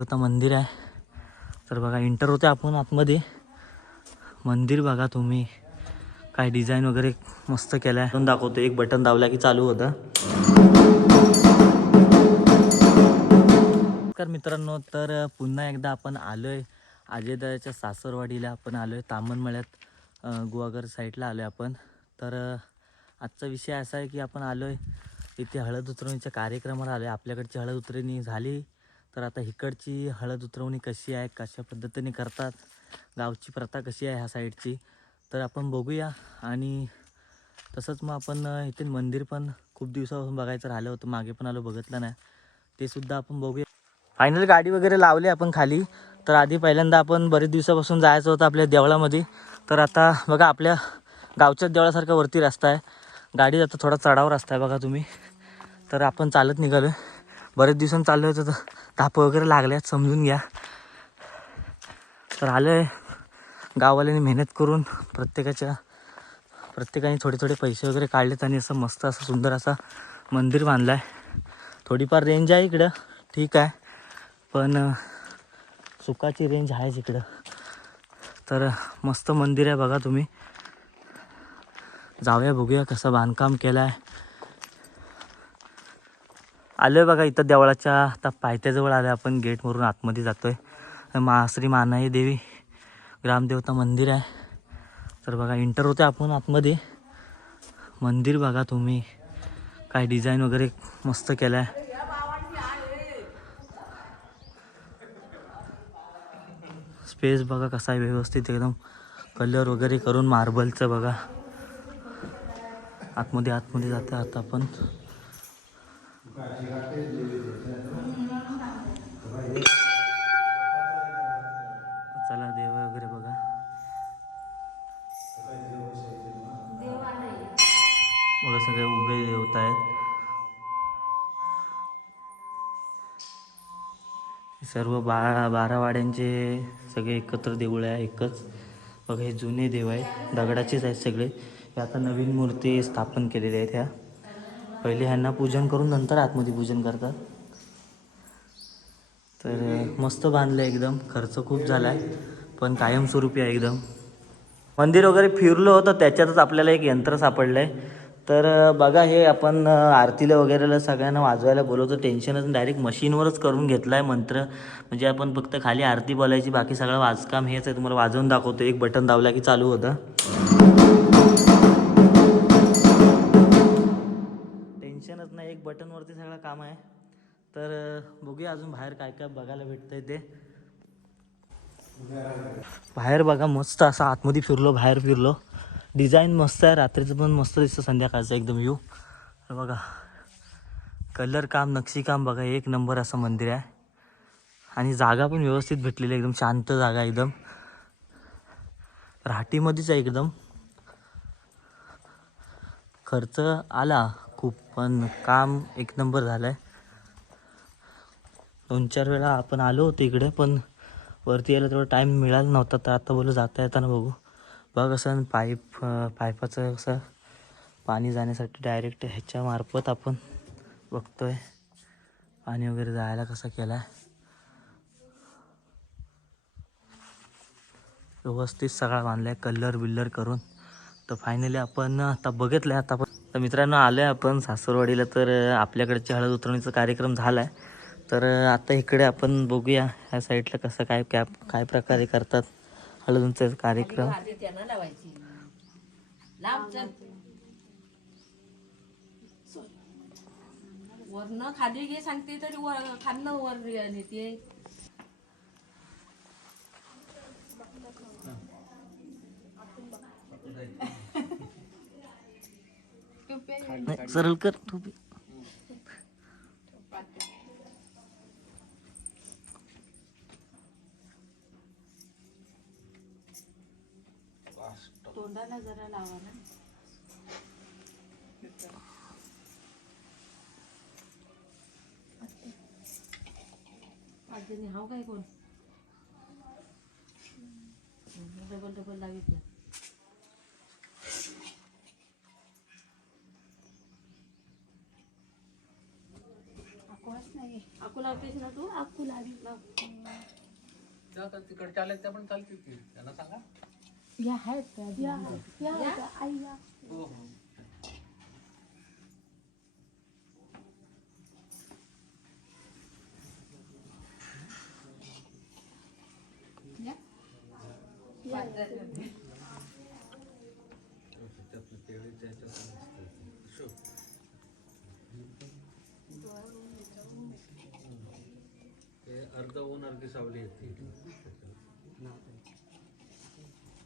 आता मंदिर आहे तर बघा एंटर होते आपण आतमध्ये. मंदिर बघा तुम्ही, काय डिझाईन वगैरे मस्त केलाय. दाखवतो, एक बटन दाबला की चालू होतं. नमस्कार मित्रांनो, तर पुन्हा एकदा आपण आलोय अजयदाच्या सासरवाडीला. आपण आलोय तामणमळ्यात, गुहागर साईडला आलोय आपण. तर आजचा विषय असा आहे की आपण आलोय इथे हळद उतरवणीच्या कार्यक्रमाला आलोय. आपल्याकडची हळद उतरवणी झाली, तर आता इकडची हळद उतरवणी कशी आहे, कशा पद्धतीने करतात, गावची प्रथा कशी आहे ह्या साईडची, तर आपण बघूया. आणि तसंच मग आपण इथे मंदिर पण खूप दिवसापासून बघायचं राहिलं होतं, मागे पण आलो बघितलं नाही, ते सुद्धा आपण बघूया. फायनल गाडी वगैरे लावली आपण खाली. तर आधी पहिल्यांदा आपण बरेच दिवसापासून जायचं होतं आपल्या देवळामध्ये. तर आता बघा आपल्या गावच्याच देवळासारखा वरती रस्ता आहे, गाडी जातं थोडा चढावर रस्ता आहे बघा तुम्ही. तर आपण चालत निघालो आहे, बरेच दिवसांनी चाललो होतं, तर ताप वगैरे लागल्यात समजून घ्या. तर आलो आहे, गाववाल्यांनी मेहनत करून प्रत्येकाने थोडे थोडे पैसे वगैरे काढलेत आणि असं मस्त असं सुंदर असा मंदिर बांधलं आहे. थोडीफार रेंज आहे इकडं, ठीक आहे, पण सुखाची रेंज आहेच इकडं. तर मस्त मंदिर आहे बघा तुम्ही, जाऊया बघूया कसं बांधकाम केलं आहे. आलो आहे बघा इथं देवळाच्या आता पायथ्याजवळ आलो आहे आपण, गेटवरून आतमध्ये जातो आहे. श्री मानाई देवी ग्रामदेवता मंदिर आहे. तर बघा एंटर होते आपण आतमध्ये. मंदिर बघा तुम्ही, काय डिझाईन वगैरे मस्त केलं आहे. स्पेस बघा कसा आहे, व्यवस्थित एकदम कलर वगैरे करून मार्बलचं बघा. आतमध्ये जाते आता आपण. चला देव वगैरे बघा, बघा सगळे उभे देवता आहेत. सर्व 12 वाड्यांचे सगळे एकत्र देऊळ आहे एकच. बघा हे जुने देव आहेत, दगडाचेच आहेत सगळे. हे आता नवीन मूर्ती स्थापन केलेल्या आहेत ह्या. पहिले ह्यांना पूजन करून नंतर आतमध्ये पूजन करतात. तर मस्त बांधलं एकदम, खर्च खूप झाला आहे पण कायमस्वरूपी आहे एकदम. मंदिर वगैरे फिरलो होतं, त्याच्यातच आपल्याला एक यंत्र सापडलं आहे. तर बघा हे आपण आरतीला वगैरेला सगळ्यांना वाजवायला बोलवतो, टेन्शनच डायरेक्ट मशीनवरच करून घेतला आहे मंत्र. म्हणजे आपण फक्त खाली आरती बोलायची, बाकी सगळं वाजकाम हेच आहे. तुम्हाला वाजवून दाखवतो, एक बटन दाबला की चालू होतं. टेन्शनच नाही, एक बटनवरती सगळं काम आहे. तर बघूया अजून बाहेर काय काय बघायला भेटतंय ते. बाहेर बघा मस्त असं आतमध्ये फिरलो, बाहेर फिरलो, डिझाईन मस्त आहे. रात्रीचं पण मस्त दिसतं, संध्याकाळचं एकदम व्ह्यू. बघा कलर काम, नक्षीकाम बघा, एक नंबर असं मंदिर आहे. आणि जागा पण व्यवस्थित भेटलेली, एकदम शांत जागा, एकदम राहाटीमध्येच आहे एकदम. खर्च आला खूप पण काम एक नंबर झालं आहे. 2-4 वेळा आपण आलो होतो इकडे, पण वरती यायला तेवढा टाईम मिळाला नव्हता. तर आता बोलू जाता येताना बघू. बघ असं पाईपाचं कसं पाणी जाण्यासाठी डायरेक्ट ह्याच्यामार्फत आपण बघतोय पाणी वगैरे जायला कसा केला आहे. व्यवस्थित सगळा बांधला आहे कलर बिल्लर करून. तर फायनली आपण आता बघितलं आहे. तर मित्रांनो आलो आहे आपण सासरवाडीला. तर आपल्याकडचे हळद उतरवणीचा कार्यक्रम झाला आहे. तर आता इकडे आपण बघूया ह्या साईडला कसं काय प्रकारे करतात हळदीचा कार्यक्रम. वरनं खाली घे सांगते तरी खाल्लं वर नेते. सरळ कर तू. तोंडाला जरा लावा ना. आजीने हाव काय कोण डबल लावित ना. लावतेस ना तू आखू लावी त्या आता तिकडच्या आल्या त्या पण चालतील की त्यांना सांगा. या आहेत का या आई या हो हो. ते अर्ध ऊन अर्धी सावली येते.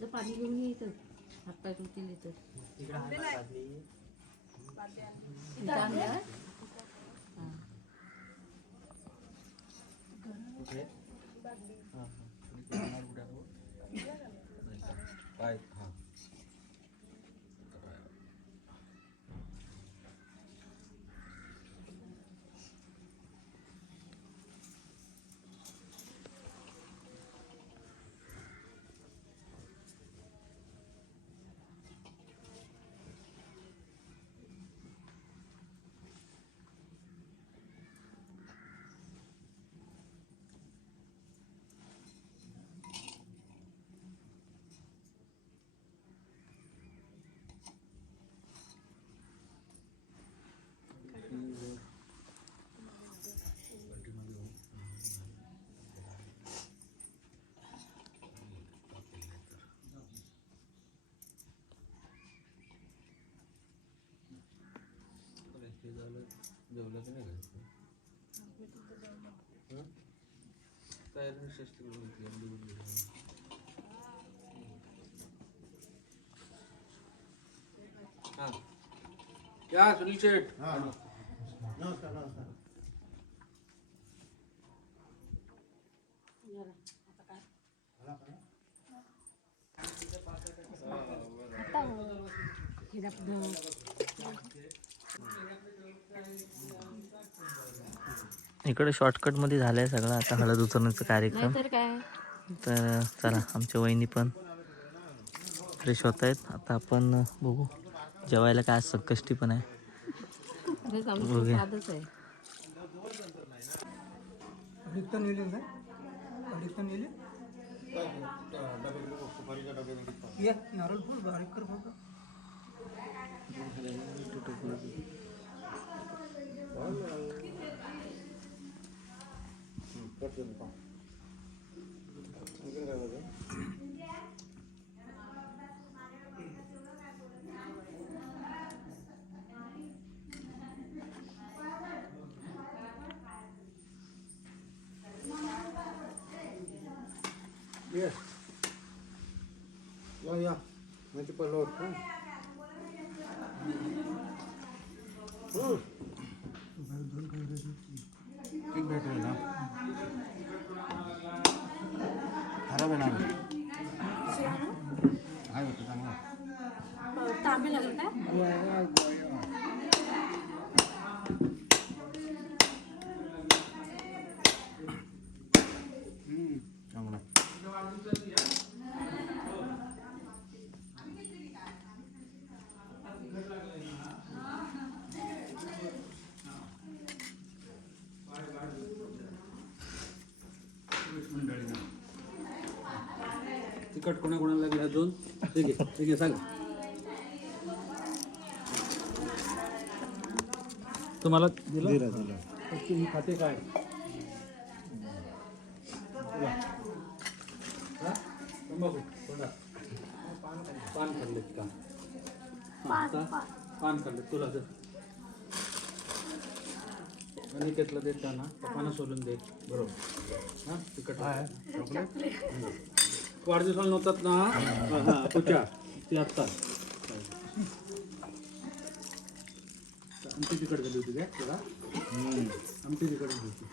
जर पाणी घेऊन यायचं हातपाय धुतील येतं काय हा जेवलं की नाही तयारी हां या सुनील शेठ. नमस्कार नमस्कार. इकडे शॉर्टकटमध्ये झालं आहे सगळं. आता हळद उचलण्याचा कार्यक्रम. तर काय तर चला आमच्या वहिनी पण फ्रेश होत आहेत. आता आपण बघू जेवायला काय संकष्टी पण आहे. बघूया. साधच आहे या म्हणजे पहिलं होतं ठीक भेटेल ना खराब आहे ना काय होतं चांगलं तांबे लागेल काय चांगलं तिकट कोणाकोणाला लागले अजून ठीक आहे सांगा. तुम्हाला दिलं खाते काय पान खाल्लेत का पान खाल्लेत तुला दे अनिकेतला देताना पप्पांना सोडून दे बरोबर. हां तिकट वाढदिवसाला नव्हतात ना हां पुच्या ती आत्ता आमची तिकट गेली होती काय तुला आमची तिकट गेली होती.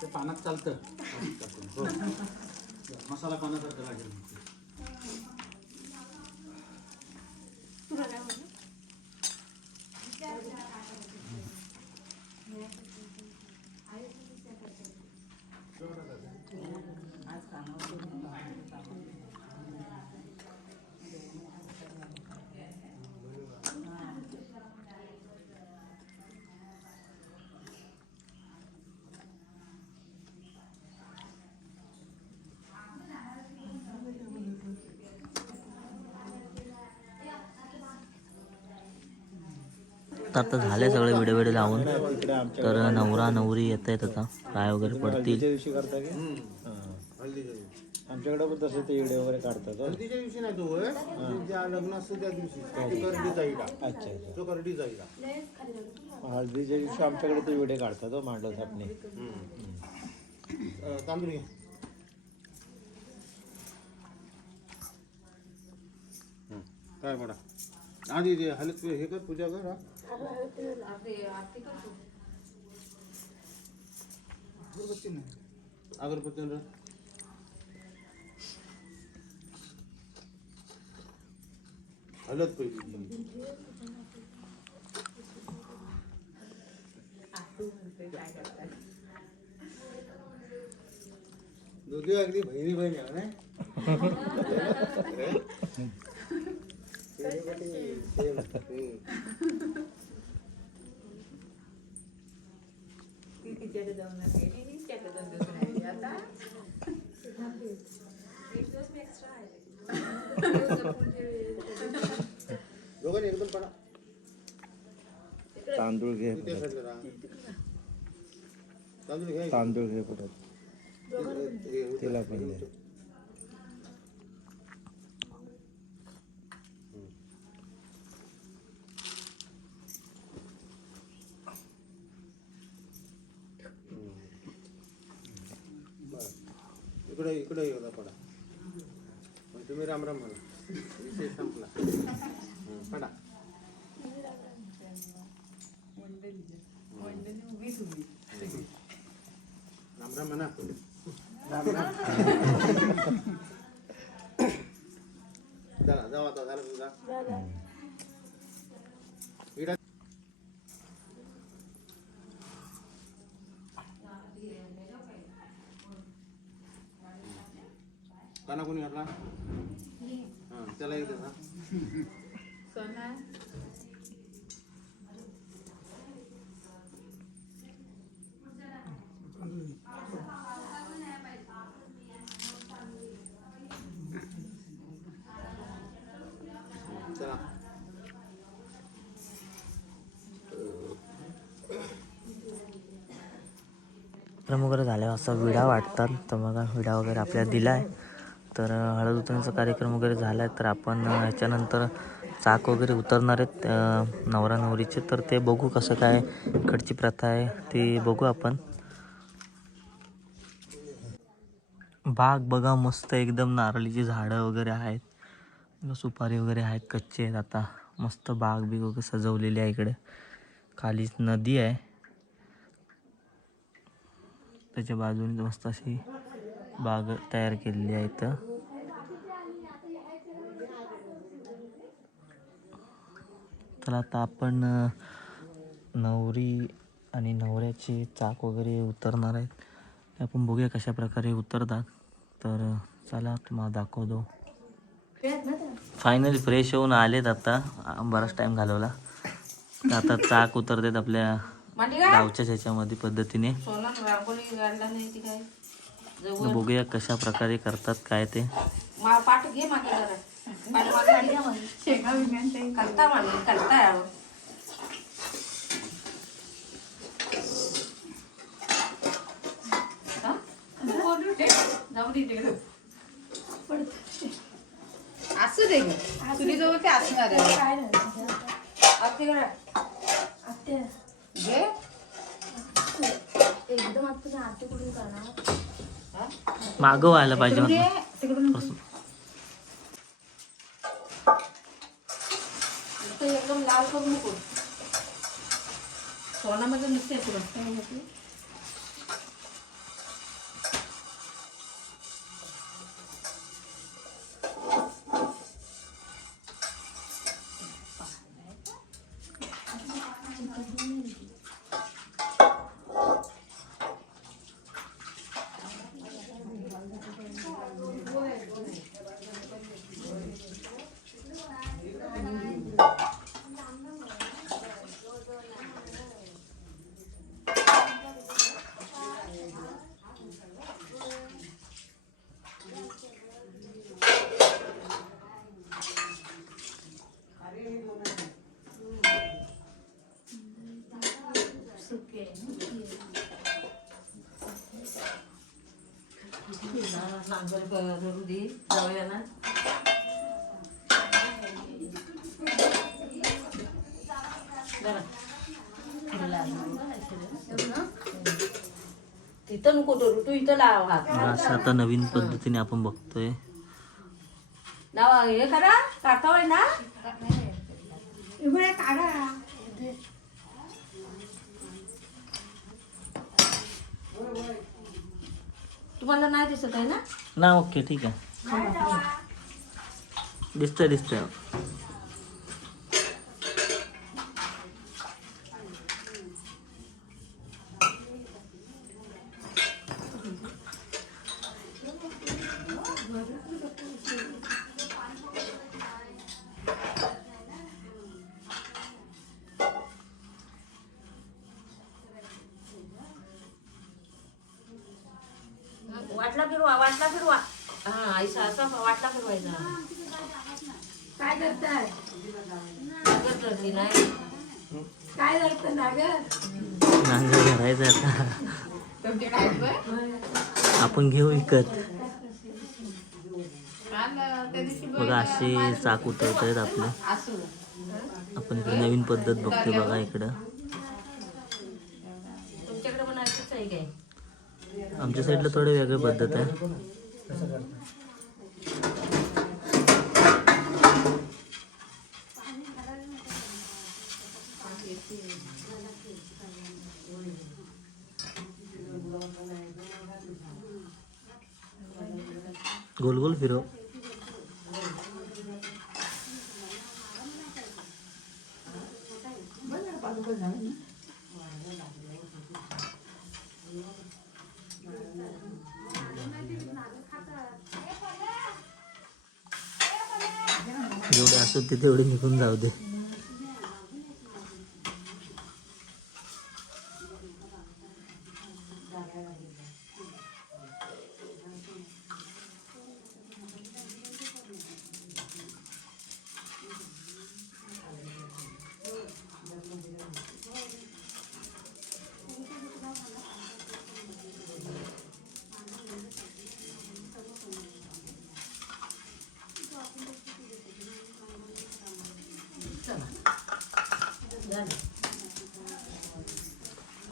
ते पानात चालतं हो. मसाला पानासारखं लागेल. तर आता झाले सगळे व्हिडिओ लावून. तर नवरा नवरी येत आहेत आता, पाय वगैरे पडतील. दिवशी करता की आमच्याकडे पण तसे ते इडे वगैरे काढतात. हळदीच्या दिवशी नाही तो ज्या लग्न असतं त्या दिवशी करडी जाईला. अच्छा, तो करडी जाईला. हळदीच्या दिवशी आमच्याकडे ते विडे काढतात मांडव थापणे. तांदूळ घे. काय म्हणा आधी ते हलत हे कर, पूजा कर. अगरबत्ती हलत पहिली. दोघी अगदी बहिणी बहिणी आहे ना. दोघांनी एकदम पडा. तांदूळ घे, तांदूळ घ्या. तांदूळ घे कुठं तिला पण दे. इकडे इकडे येऊ पडा. तुम्ही राम राम म्हणा. विषय संपला. पडा. राम राम म्हणा. राम राम. चला जाऊ आता. झालं तुझा काना कोणी घातला. हा त्याला एक ना. चला. कार्यक्रम वगैरे झाल्यावर असा विडा वाटतात. तर मग विडा वगैरे आपल्याला दिला आहे. तर हळद उतरण्याचा कार्यक्रम वगैरे झाला आहे. तर आपण ह्याच्यानंतर चाक वगैरे उतरणार आहेत नवरा नवरीचे. तर ते बघू कसं काय इकडची प्रथा आहे ती बघू आपण. बाग बघा मस्त एकदम, नारळीची झाडं वगैरे आहेत, सुपारी वगैरे आहेत, कच्चे आहेत. आता मस्त बाग बी वगैरे सजवलेली आहे. इकडे खाली नदी आहे, त्याच्या बाजूने मस्त अशी बाग तयार केलेली आहे इथं. तर आता आपण नवरी आणि नवऱ्याचे चाक वगैरे उतरणार आहेत. ते आपण बघूया कशा प्रकारे उतरतात. तर चला तुम्हाला दाखवतो. फायनली फ्रेश होऊन आलेत आता, बराच टाईम घालवला. तर आता चाक उतरतात आपल्या गावच्या ह्याच्यामध्ये पद्धतीने. तर बघूया कशा प्रकारे करतात काय ते. पाठ घे मागे जरा. करता म्हणजे करता यावं. असू दे तुझी जवळ ते असणार आहे. घे एकदम आता तुम्ही आरती कुठून करणार. मागं व्हायला पाहिजे तिकडून एकदम लाल करू नको. सोनामध्ये नुसते तुला नांगर करू दे जाऊया ना. तिथं नको धरू, तू इथं लाव हात. असं आता नवीन पद्धतीने आपण बघतोय. लावा हे करा काढता ना. तुम्हाला नाही दिसत आहे ना. ना ओके ठीक आहे. दिसतंय दिसतंय. वाटला फिरवा. हा ऐसा असा वाटला फिरवायचा. काय करताय? नांगर करते नाही. काय करतं नागर? नांगर भरायचं आता. आपण घेऊ विकत. बघा असे चाक उतरत आहेत आपले. आपण इकडे नवीन पद्धत बघतोय बघा इकडं. तुमच्याकडे पण असंच आहे काय? आमच्या साईडला थोडी वेगळी पद्धत आहे. गोल गोल फिरव. जेवढे असत ते तेवढे निघून जाऊ दे.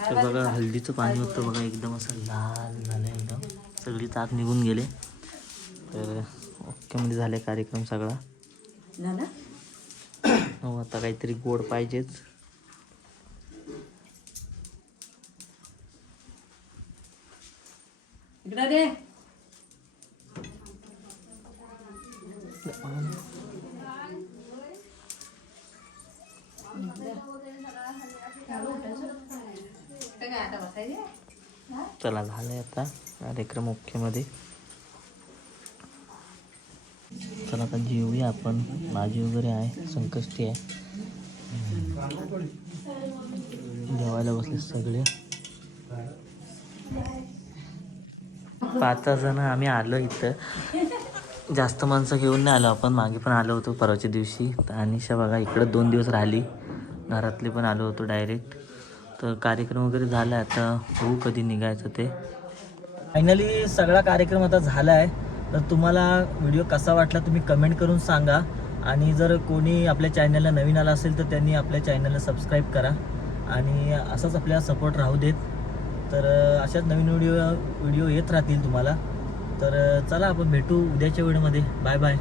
तर बघा हल्दीचं पाणी होतं बघा एकदम असं लाल झालं एकदम. सगळी चाक निघून गेले. तर ओकेमध्ये झाले कार्यक्रम सगळा. हो आता काहीतरी गोड पाहिजेच. इकडे दे. चला झालंय आता कार्यक्रम ओकेमध्ये. चला आता जेवूया आपण. भाजी वगैरे आहे, संकष्टी आहे. जेवायला बसले सगळे. 5 जण आम्ही आलो इथं. जास्त माणसं घेऊन नाही आलो आपण. मागे पण आलो होतो परवाच्या दिवशी. तर अनिशा बघा इकडं 2 दिवस राहिली. घरातले पण आलो होतो डायरेक्ट. तर कार्यक्रम वगैरे झाला. आता बघू कधी निघायचं ते. फायनली सगळा कार्यक्रम आता झाला आहे. तर तुम्हाला व्हिडिओ कसा वाटला तुम्ही कमेंट करून सांगा. आणि जर कोणी आपल्या चॅनलला नवीन आला असेल तर त्यांनी आपल्या चॅनलला सबस्क्राईब करा. आणि असाच आपल्याला सपोर्ट राहू देत. तर अशाच नवीन व्हिडिओ येत राहतील तुम्हाला. तर चला आपण भेटू उद्याच्या व्हिडिओमध्ये. Bye bye.